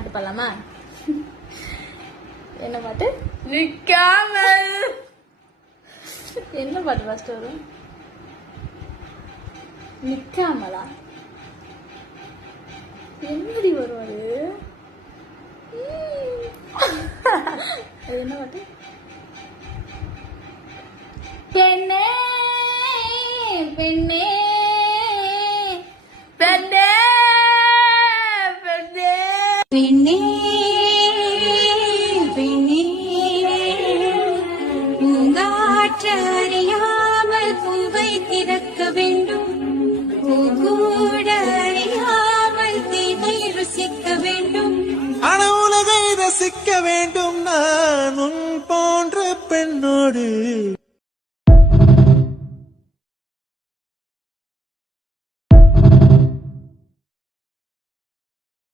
பாட்டு பாடலாமா? என்ன பாட்டு? நிக்காமல். என்ன பாட்டு ஃபர்ஸ்ட் வரும்? நிக்காமலா? என்னடி வரும் அது? அது என்ன பாட்டு? பெண்ணே பெண்ணே பெண்ணே பெண்ணே பெண்ணே பெண்ணே பூங்காற்று அறியாமல் பூவை திறக்க வேண்டும், பூக்கூட அறியாமல் தீமை ருசிக்க வேண்டும். அன உலகை ரசிக்க வேண்டும் நான் உன் போன்ற பெண்ணோடு.